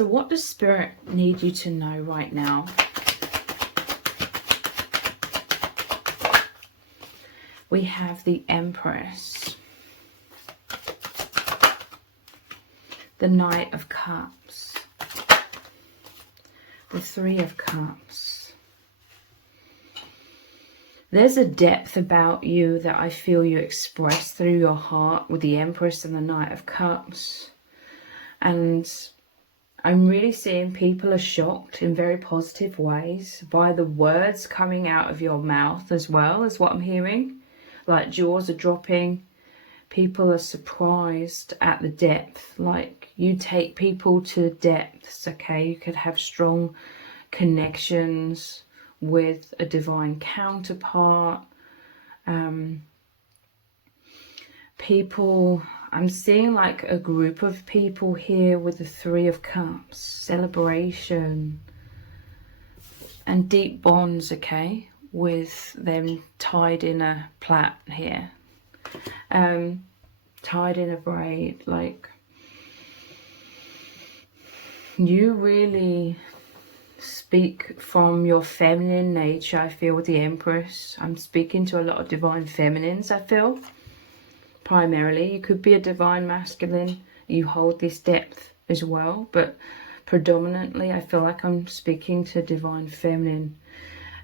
So what does Spirit need you to know right now? We have the Empress, the Knight of Cups, the Three of Cups. There's a depth about you that I feel you express through your heart with the Empress and the Knight of Cups. And I'm really seeing people are shocked in very positive ways by the words coming out of your mouth as well, as what I'm hearing. Like jaws are dropping. People are surprised at the depth. Like you take people to depths, okay? You could have strong connections with a divine counterpart. People, I'm seeing like a group of people here with the Three of Cups, celebration and deep bonds, okay, with them tied in a plait here, tied in a braid. Like you really speak from your feminine nature, I feel, with the Empress. I'm speaking to a lot of divine feminines, I feel. Primarily, you could be a divine masculine. You hold this depth as well, but predominantly I feel like I'm speaking to divine feminine.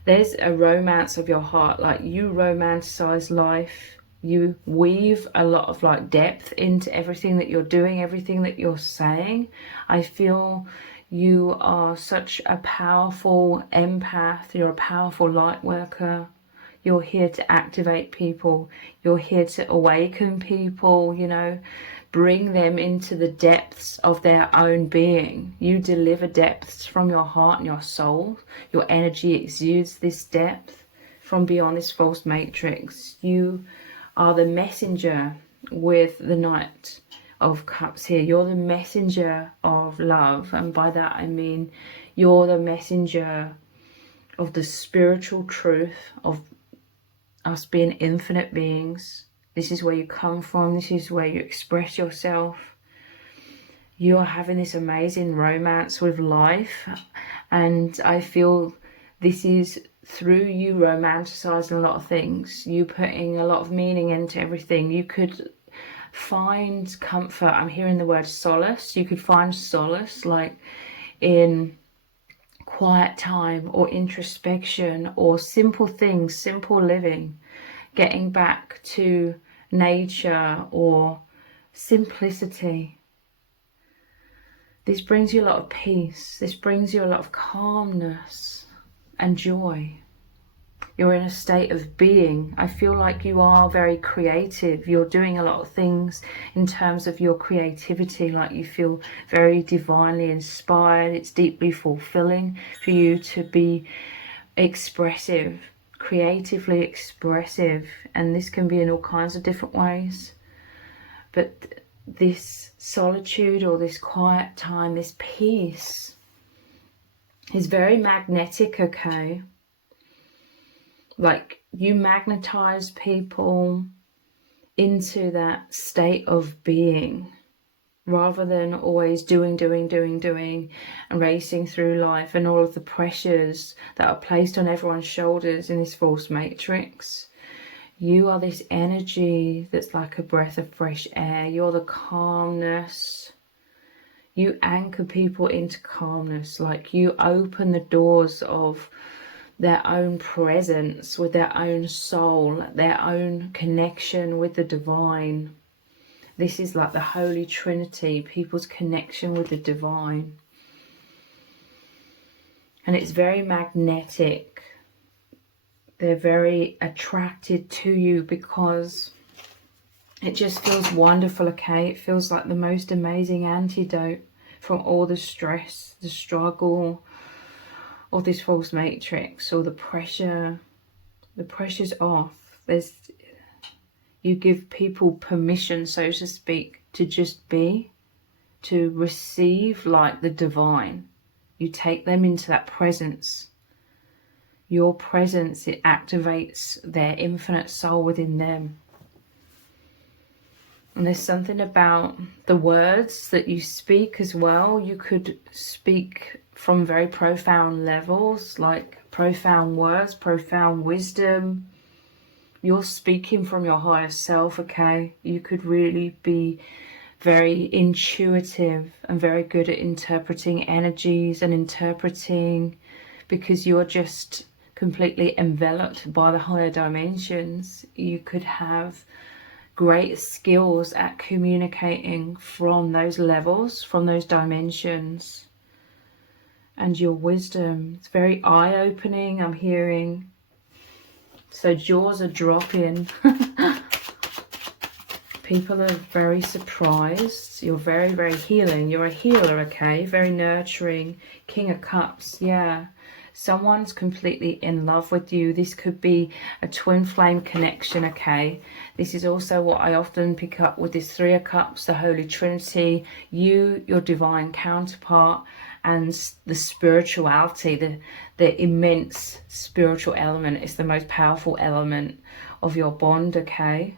There's a romance of your heart, like you romanticize life. You weave a lot of like depth into everything that you're doing, everything that you're saying. I feel you are such a powerful empath. You're a powerful light worker. You're here to activate people. You're here to awaken people, you know, bring them into the depths of their own being. You deliver depths from your heart and your soul. Your energy exudes this depth from beyond this false matrix. You are the messenger with the Knight of Cups here. You're the messenger of love. And by that I mean you're the messenger of the spiritual truth of us being infinite beings. This is where you come from. This is where you express yourself. You are having this amazing romance with life. And I feel this is through you romanticizing a lot of things. You putting a lot of meaning into everything. You could find comfort. I'm hearing the word solace. You could find solace like in quiet time or introspection or simple things, simple living, getting back to nature or simplicity. This brings you a lot of peace. This brings you a lot of calmness and joy. You're in a state of being. I feel like you are very creative. You're doing a lot of things in terms of your creativity, like you feel very divinely inspired. It's deeply fulfilling for you to be expressive, creatively expressive. And this can be in all kinds of different ways. But this solitude or this quiet time, this peace is very magnetic, okay? Like you magnetize people into that state of being rather than always doing and racing through life and all of the pressures that are placed on everyone's shoulders in this false matrix. You are this energy that's like a breath of fresh air. You're the calmness. You anchor people into calmness. Like you open the doors of their own presence with their own soul, their own connection with the divine. This is like the Holy Trinity, people's connection with the divine. And it's very magnetic. They're very attracted to you because it just feels wonderful, okay? It feels like the most amazing antidote from all the stress, the struggle, or this false matrix, or the pressure. The pressure's off. You give people permission, so to speak, to just be, to receive like the divine. You take them into that presence. Your presence, it activates their infinite soul within them. And there's something about the words that you speak as well. You could speak from very profound levels, like profound words, profound wisdom. You're speaking from your higher self, okay? You could really be very intuitive and very good at interpreting energies and interpreting, because you're just completely enveloped by the higher dimensions. You could have great skills at communicating from those levels, from those dimensions. And your wisdom, it's very eye-opening, I'm hearing. So jaws are dropping. People are very surprised. You're very, very healing. You're a healer, okay? Very nurturing. King of Cups, yeah. Someone's completely in love with you. This could be a twin flame connection, okay? This is also what I often pick up with this Three of Cups, the Holy Trinity. You, your divine counterpart, and the spirituality, the immense spiritual element is the most powerful element of your bond, okay?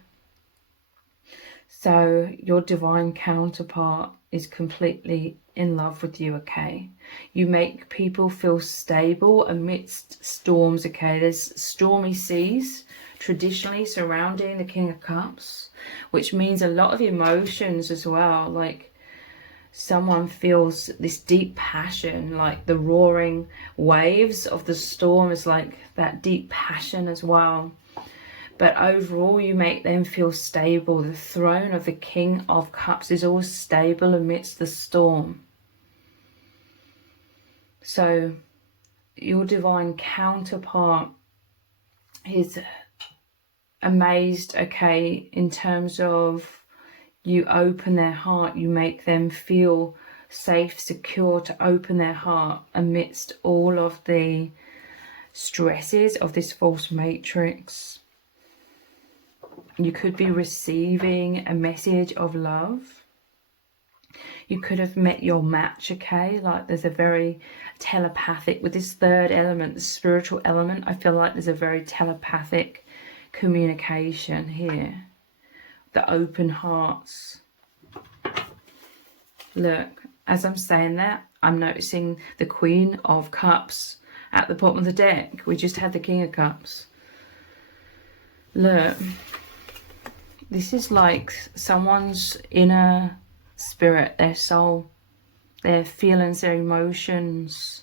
So your divine counterpart is completely in love with you, okay? You make people feel stable amidst storms, okay? There's stormy seas traditionally surrounding the King of Cups, which means a lot of emotions as well. Like someone feels this deep passion, like the roaring waves of the storm is like that deep passion as well. But overall, you make them feel stable. The throne of the King of Cups is always stable amidst the storm. So your divine counterpart is amazed, okay, in terms of you open their heart, you make them feel safe, secure to open their heart amidst all of the stresses of this false matrix. You could be receiving a message of love. You could have met your match, okay? Like there's a very telepathic, with this third element, the spiritual element, I feel like there's a very telepathic communication here. The open hearts. Look, as I'm saying that, I'm noticing the Queen of Cups at the bottom of the deck. We just had the King of Cups. Look. This is like someone's inner spirit, their soul, their feelings, their emotions.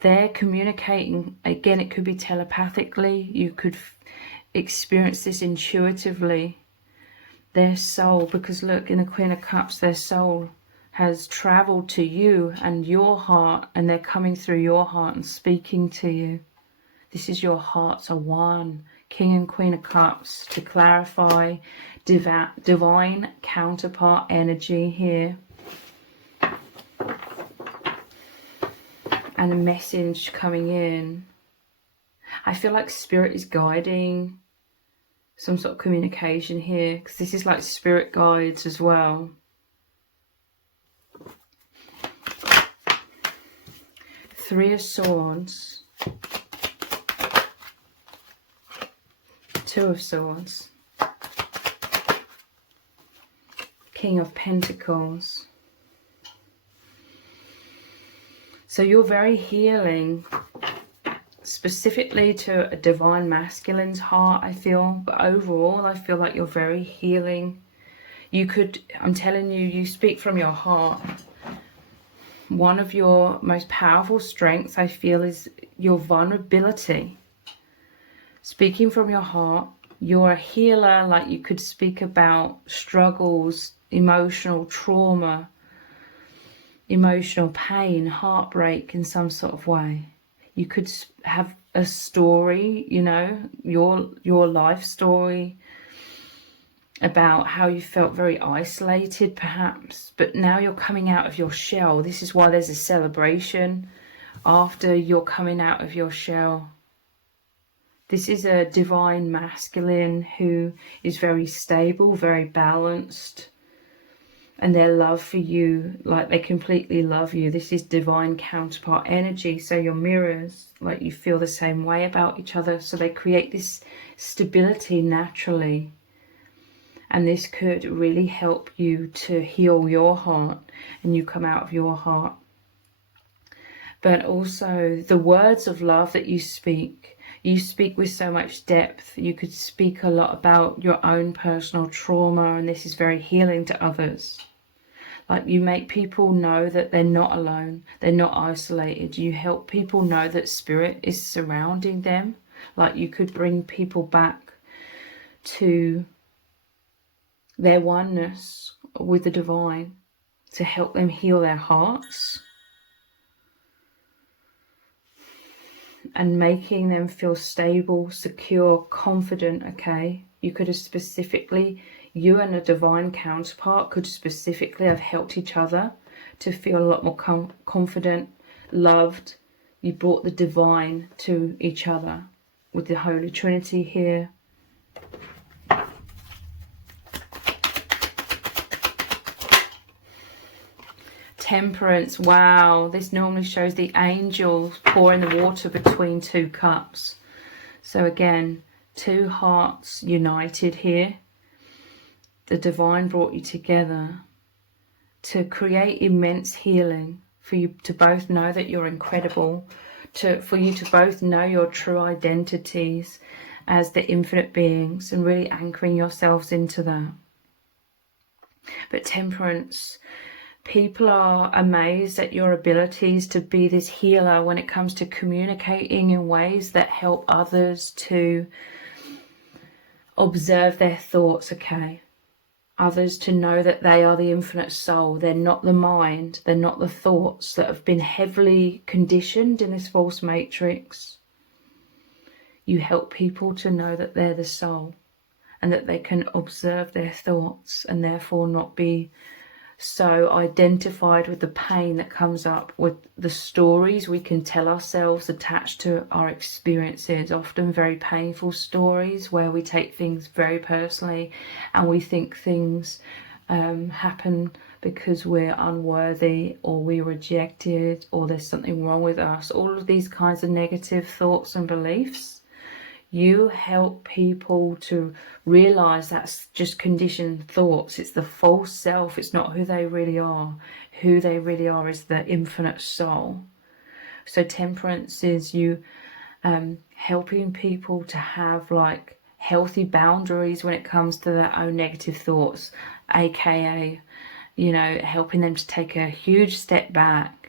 They're communicating. Again, it could be telepathically. You could experience this intuitively. Their soul, because look, in the Queen of Cups, their soul has traveled to you and your heart, and they're coming through your heart and speaking to you. This is your hearts are one. King and Queen of Cups, to clarify, divine counterpart energy here. And a message coming in. I feel like Spirit is guiding some sort of communication here, because this is like spirit guides as well. Three of Swords. Two of Swords. King of Pentacles. So you're very healing, specifically to a divine masculine's heart, I feel. But overall, I feel like you're very healing. You could, I'm telling you, you speak from your heart. One of your most powerful strengths, I feel, is your vulnerability. Speaking from your heart, you're a healer. Like you could speak about struggles, emotional trauma, emotional pain, heartbreak in some sort of way. You could have a story, you know, your life story about how you felt very isolated perhaps, but now you're coming out of your shell. This is why there's a celebration after you're coming out of your shell. This is a divine masculine who is very stable, very balanced, and their love for you, like they completely love you. This is divine counterpart energy. So you're mirrors, like you feel the same way about each other. So they create this stability naturally. And this could really help you to heal your heart and you come out of your heart. But also the words of love that you speak with so much depth. You could speak a lot about your own personal trauma, and this is very healing to others. Like, you make people know that they're not alone, they're not isolated. You help people know that spirit is surrounding them. Like, you could bring people back to their oneness with the divine to help them heal their hearts and making them feel stable, secure, confident. Okay, you could have specifically, you and a divine counterpart could specifically have helped each other to feel a lot more confident, loved. You brought the divine to each other with the Holy Trinity here. Temperance. Wow, this normally shows the angels pouring the water between two cups. So again, two hearts united here. The divine brought you together to create immense healing, for you to both know that you're incredible, for you to both know your true identities as the infinite beings and really anchoring yourselves into that. But temperance, people are amazed at your abilities to be this healer when it comes to communicating in ways that help others to observe their thoughts, okay? Others to know that they are the infinite soul. They're not the mind. They're not the thoughts that have been heavily conditioned in this false matrix. You help people to know that they're the soul and that they can observe their thoughts and therefore not be so identified with the pain that comes up with the stories we can tell ourselves attached to our experiences, often very painful stories where we take things very personally and we think things happen because we're unworthy or we're rejected or there's something wrong with us. All of these kinds of negative thoughts and beliefs. You help people to realize that's just conditioned thoughts. It's the false self. It's not who they really are. Who they really are is the infinite soul. So temperance is you helping people to have like healthy boundaries when it comes to their own negative thoughts, aka, you know, helping them to take a huge step back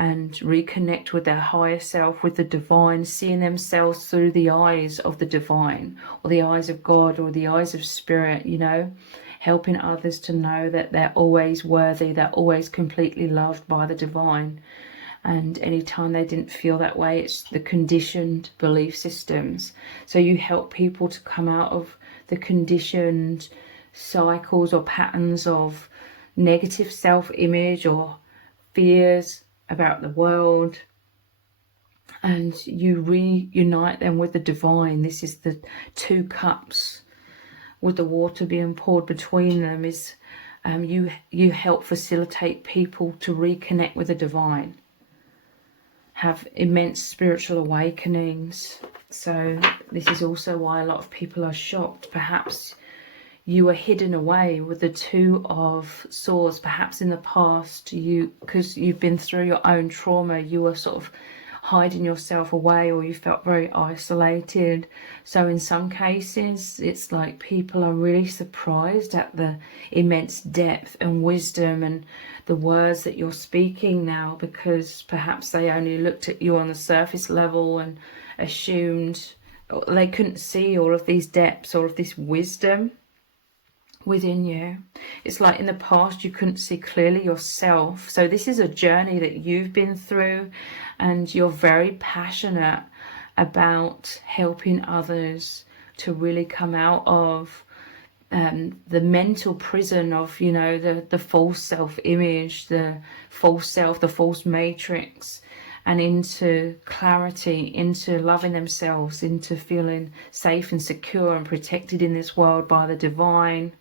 and reconnect with their higher self, with the divine, seeing themselves through the eyes of the divine or the eyes of God or the eyes of spirit, you know, helping others to know that they're always worthy, they're always completely loved by the divine. And anytime they didn't feel that way, it's the conditioned belief systems. So you help people to come out of the conditioned cycles or patterns of negative self-image or fears about the world, and you reunite them with the divine. This is the two cups with the water being poured between them. Is you help facilitate people to reconnect with the divine, have immense spiritual awakenings. So this is also why a lot of people are shocked. Perhaps you were hidden away with the Two of Swords. Perhaps in the past, because you've been through your own trauma, you were sort of hiding yourself away, or you felt very isolated. So in some cases, it's like people are really surprised at the immense depth and wisdom and the words that you're speaking now, because perhaps they only looked at you on the surface level and assumed they couldn't see all of these depths, all of this wisdom within you. It's like in the past you couldn't see clearly yourself. So this is a journey that you've been through, and you're very passionate about helping others to really come out of the mental prison of, you know, the false self-image, the false self, the false matrix, and into clarity, into loving themselves, into feeling safe and secure and protected in this world by the divine.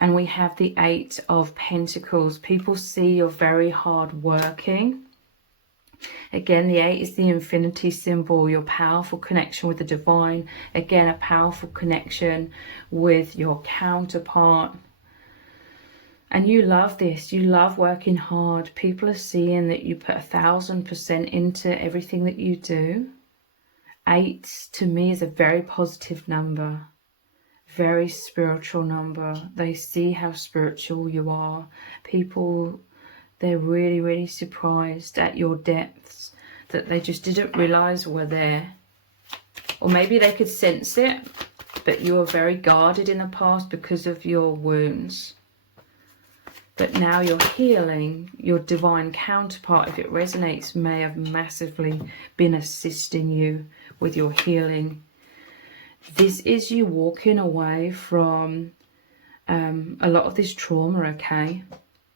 And we have the Eight of Pentacles. People see you're very hard working. Again, the 8 is the infinity symbol, your powerful connection with the divine. Again, a powerful connection with your counterpart. And you love this. You love working hard. People are seeing that you put 1,000% into everything that you do. 8 to me is a very positive number. Very spiritual number. They see how spiritual you are. People, they're really, really surprised at your depths that they just didn't realize were there. Or maybe they could sense it, but you were very guarded in the past because of your wounds. But now you're healing. Your divine counterpart, if it resonates, may have massively been assisting you with your healing. This is you walking away from a lot of this trauma, okay?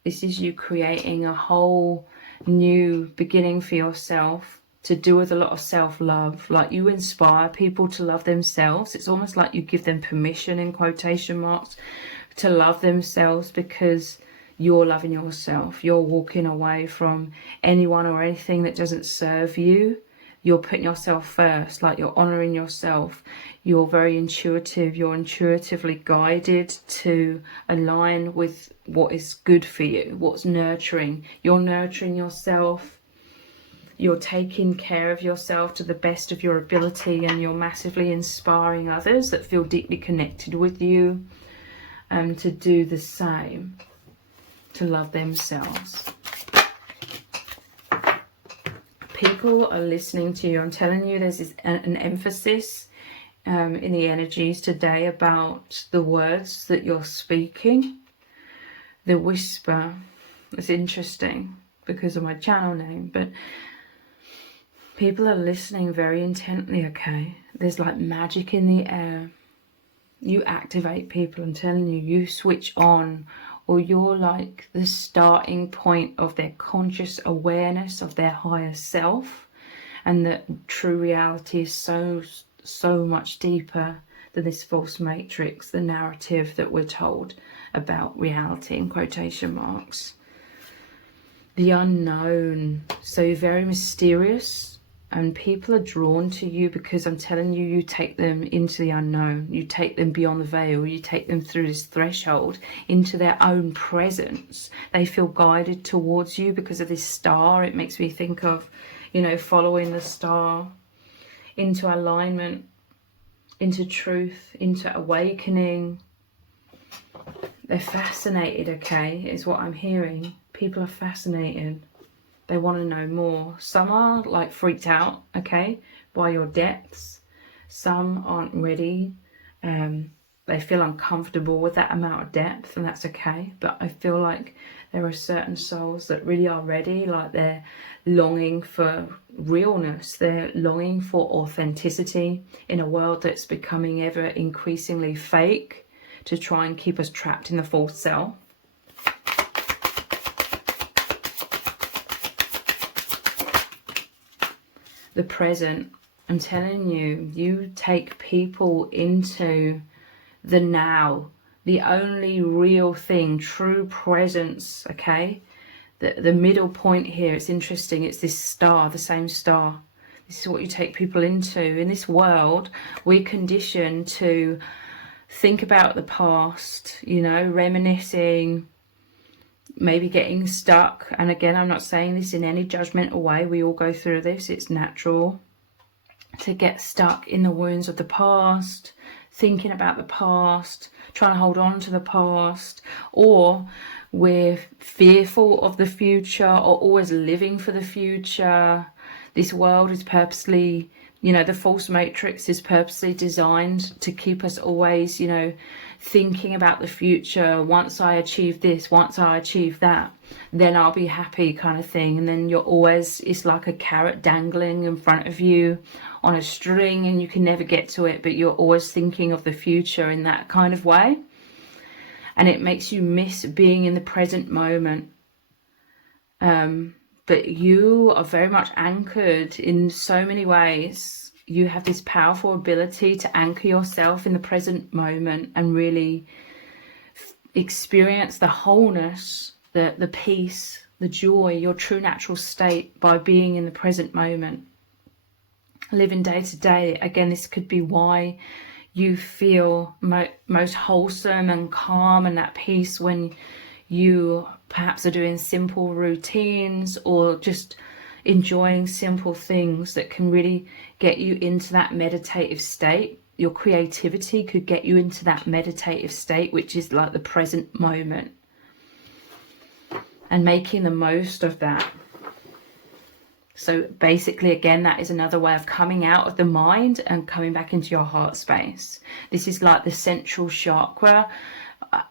This is you creating a whole new beginning for yourself to do with a lot of self-love. Like, you inspire people to love themselves. It's almost like you give them permission, in quotation marks, to love themselves because you're loving yourself. You're walking away from anyone or anything that doesn't serve you. You're putting yourself first, like you're honoring yourself. You're very intuitive. You're intuitively guided to align with what is good for you, what's nurturing. You're nurturing yourself. You're taking care of yourself to the best of your ability, and you're massively inspiring others that feel deeply connected with you to do the same, to love themselves. People are listening to you. I'm telling you, there's an emphasis in the energies today about the words that you're speaking. The whisper. It's interesting because of my channel name, but people are listening very intently, okay? There's like magic in the air. You activate people. I'm telling you, you switch on, or you're like the starting point of their conscious awareness of their higher self, and that true reality is so much deeper than this false matrix, the narrative that we're told about reality, in quotation marks. The unknown, so very mysterious, and people are drawn to you because I'm telling you, you take them into the unknown. You take them beyond the veil. You take them through this threshold into their own presence. They feel guided towards you because of this star. It makes me think of, you know, following the star into alignment, into truth, into awakening. They're fascinated, okay, is what I'm hearing. People are fascinated. They want to know more. Some are like freaked out, okay, by your depths. Some aren't ready. They feel uncomfortable with that amount of depth, and that's okay. But I feel like there are certain souls that really are ready, like they're longing for realness. They're longing for authenticity in a world that's becoming ever increasingly fake to try and keep us trapped in the false self. The present, I'm telling you, you take people into the now, the only real thing, true presence, okay? The middle point here, it's interesting, it's this star, the same star. This is what you take people into. In this world, we're conditioned to think about the past, you know, reminiscing, maybe getting stuck. And again, I'm not saying this in any judgmental way. We all go through this. It's natural to get stuck in the wounds of the past, thinking about the past, trying to hold on to the past, or we're fearful of the future, or always living for the future. This world is purposely, you know, the false matrix is purposely designed to keep us always, you know, thinking about the future. Once I achieve this, once I achieve that, then I'll be happy, kind of thing. And then you're always, it's like a carrot dangling in front of you on a string, and you can never get to it, but you're always thinking of the future in that kind of way. And it makes you miss being in the present moment. But you are very much anchored in so many ways. You have this powerful ability to anchor yourself in the present moment and really experience the wholeness, the peace, the joy, your true natural state by being in the present moment, living day to day. Again, this could be why you feel most wholesome and calm and at peace when you perhaps are doing simple routines or just enjoying simple things that can really get you into that meditative state. Your creativity could get you into that meditative state, which is like the present moment, and making the most of that. So basically, again, that is another way of coming out of the mind and coming back into your heart space. This is like the central chakra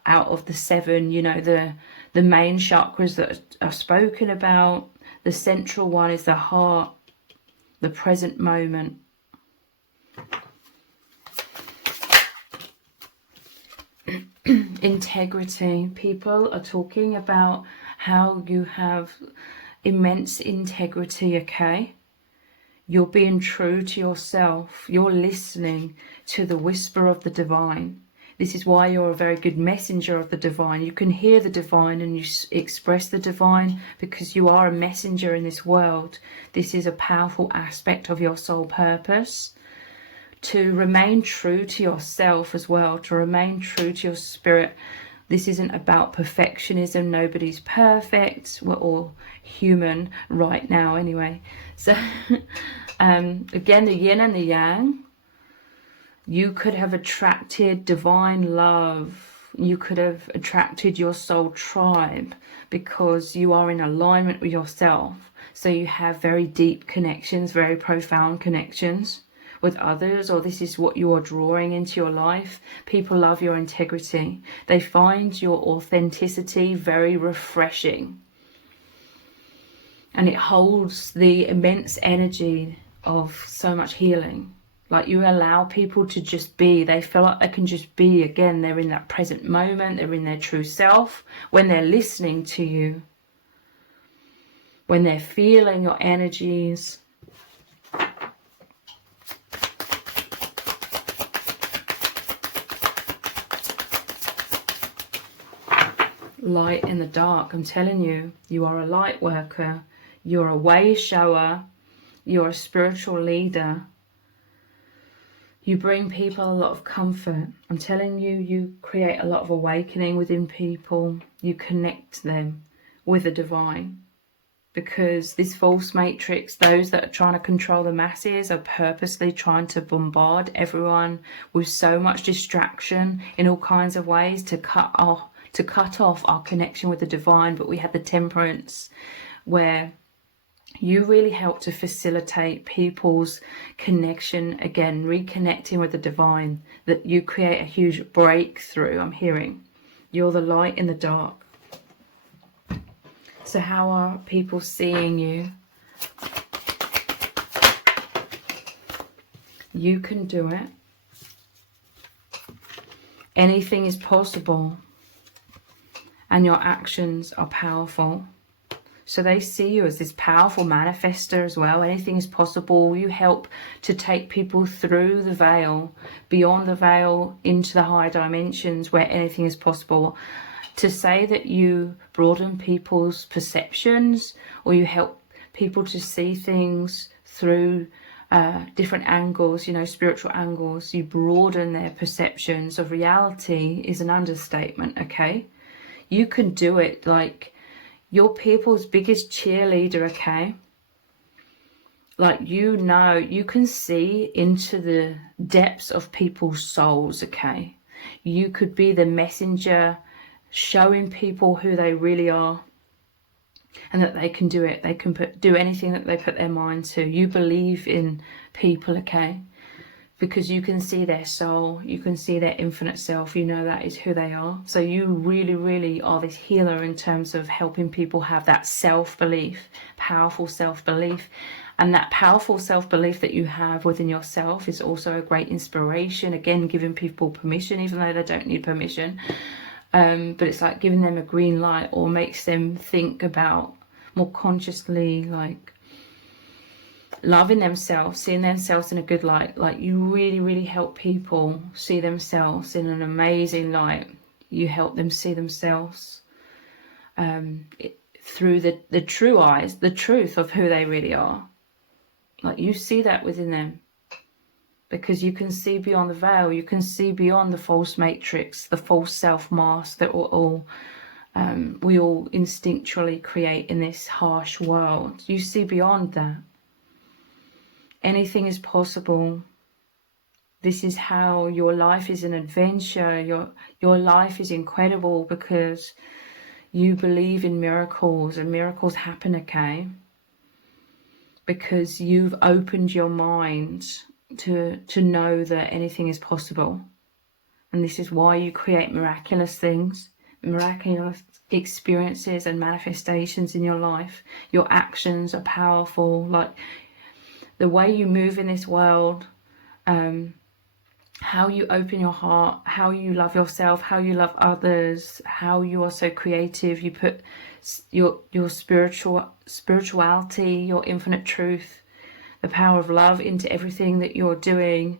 out of the 7, you know, the main chakras that are spoken about. The central one is the heart, the present moment. Integrity. People are talking about how you have immense integrity, okay? You're being true to yourself. You're listening to the whisper of the divine. This is why you're a very good messenger of the divine. You can hear the divine and you express the divine because you are a messenger in this world. This is a powerful aspect of your soul purpose. To remain true to yourself as well, to remain true to your spirit. This isn't about perfectionism. Nobody's perfect. We're all human right now anyway. So again, the yin and the yang. You could have attracted divine love. You could have attracted your soul tribe because you are in alignment with yourself. So you have very deep connections, very profound connections with others, or this is what you are drawing into your life. People love your integrity. They find your authenticity very refreshing. And it holds the immense energy of so much healing. Like, you allow people to just be. They feel like they can just be. Again, they're in that present moment. They're in their true self. When they're listening to you. When they're feeling your energies. Light in the dark. I'm telling you, you are a light worker. You're a way shower. You're a spiritual leader. You bring people a lot of comfort. I'm telling you, you create a lot of awakening within people. You connect them with the divine. Because this false matrix, those that are trying to control the masses, are purposely trying to bombard everyone with so much distraction in all kinds of ways to cut off our connection with the divine. But we have the temperance, where you really help to facilitate people's connection, again, reconnecting with the divine, that you create a huge breakthrough. I'm hearing you're the light in the dark. So how are people seeing you? You can do it. Anything is possible, and your actions are powerful. So they see you as this powerful manifester as well. Anything is possible. You help to take people through the veil, beyond the veil, into the higher dimensions where anything is possible. To say that you broaden people's perceptions, or you help people to see things through different angles, you know, spiritual angles. You broaden their perceptions of reality is an understatement, okay? You can do it. Like, you're people's biggest cheerleader, okay? Like, you know, you can see into the depths of people's souls, okay? You could be the messenger showing people who they really are, and that they can do it. They can do anything that they put their mind to. You believe in people, okay? Because you can see their soul, you can see their infinite self, you know that is who they are. So you really, really are this healer in terms of helping people have that self-belief, powerful self-belief. And that powerful self-belief that you have within yourself is also a great inspiration. Again, giving people permission, even though they don't need permission. But it's like giving them a green light, or makes them think about more consciously, like loving themselves, seeing themselves in a good light. Like, you really, really help people see themselves in an amazing light. You help them see themselves through the true eyes, the truth of who they really are. Like, you see that within them, because you can see beyond the veil, you can see beyond the false matrix, the false self mask that we all instinctually create in this harsh world. You see beyond that. Anything is possible. This is how your life is an adventure. Your life is incredible because you believe in miracles, and miracles happen, okay? Because you've opened your mind to know that anything is possible. And this is why you create miraculous things, miraculous experiences and manifestations in your life. Your actions are powerful. Like, the way you move in this world, how you open your heart, how you love yourself, how you love others, how you are so creative. You put your spirituality, your infinite truth, the power of love into everything that you're doing.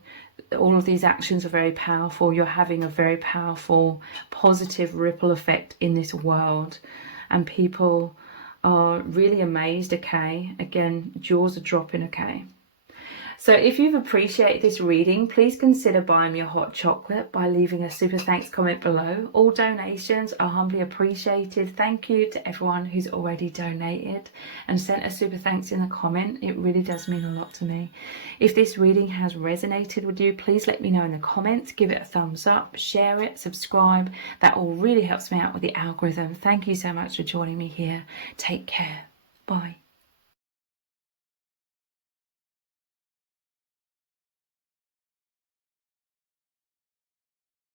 All of these actions are very powerful. You're having a very powerful, positive ripple effect in this world. And people are really amazed, okay? Again, jaws are dropping, okay? So if you've appreciated this reading, please consider buying me a hot chocolate by leaving a super thanks comment below. All donations are humbly appreciated. Thank you to everyone who's already donated and sent a super thanks in a comment. It really does mean a lot to me. If this reading has resonated with you, please let me know in the comments. Give it a thumbs up, share it, subscribe. That all really helps me out with the algorithm. Thank you so much for joining me here. Take care. Bye.